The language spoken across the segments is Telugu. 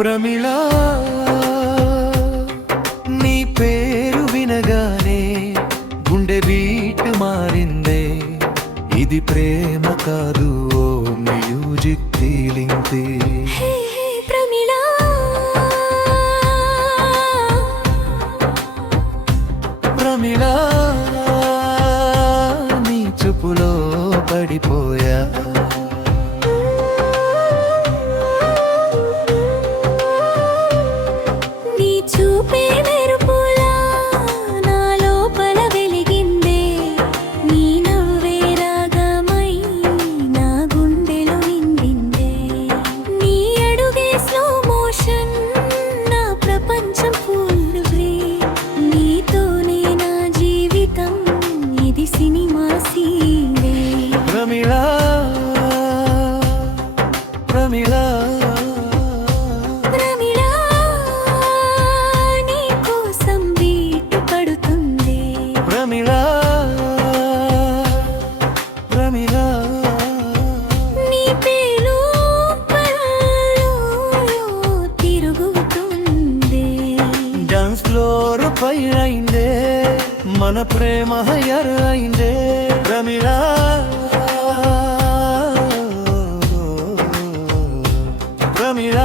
ప్రమిళ నీ పేరు వినగానే గుండె బీట్ మారిందే. ఇది ప్రేమ కాదు, ఓ మ్యూజిక్ ఫీలింగ్. ప్రమిళ నీ చూపులో పడిపోయా. నీ చూపే మెరుపులా నా లోపల వెలిగిందే. నీ నవ్వే రాగమై నా గుండెలో నిండిందే. నీ అడుగే స్లో మోషన్, నా ప్రపంచం ఫుల్ ఫ్రీ. నీతోనే నా జీవితం, ఇది సినిమా సీనే. ప్రమిళ ప్రమిళ ప్రమిళ ప్రమిళ నీ పేరు తిరుగుతుంది. డాన్స్ ఫ్లోర్ పై అయిందే, మన ప్రేమ హయర్ అయిందే. ప్రమిళ ప్రమిళ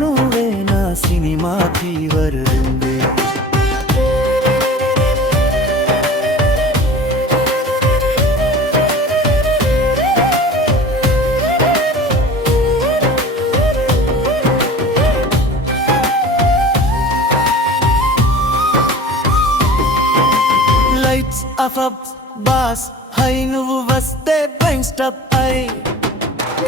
నువ్వే నా cinema fever. Lights off up boss high, నువ్వు వస్తే బ్రెయిన్ స్టాప్ అయి.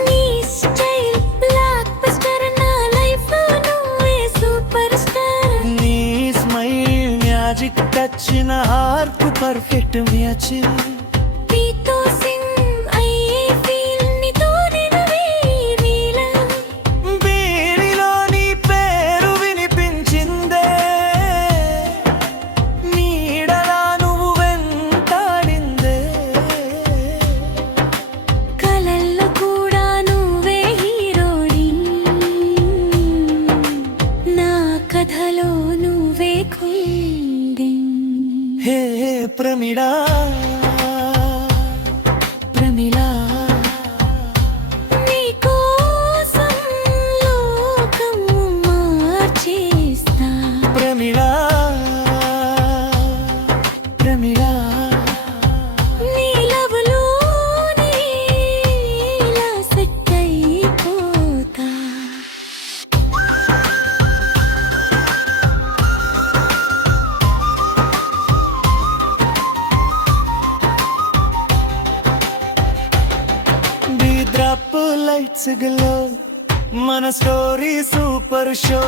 నీ స్టైల్ బ్లాక్ బస్టర్, నా లైఫ్ లో నువ్వే సూపర్ స్టార్. నీ స్మైల్ మ్యాజిక్ టచ్, నా హార్ట్ పర్ఫెక్ట్ మ్యాచ్. నీతో సింగ్ అయ్యే ఫీల్, నీతోనే నవ్వే రీల్. బీరిలో నీ పేరు వినిపించిందే, నీడలా నువ్వు వెంటాడిందే. కలల్లో కూడా నువ్వే హీరోని, నా కథలో నువ్వే క్వీన్. హే ప్రమిళ ప్రమిళ నీకోసం లోకం మార్చేస్తా. ప్రమిళ ప్రమిళ నీ లవ్లోనే ఇలా సెట్ అయిపోతా. డ్రాప్ లైట్స్ గ్లో, మన స్టోరీ సూపర్ షో.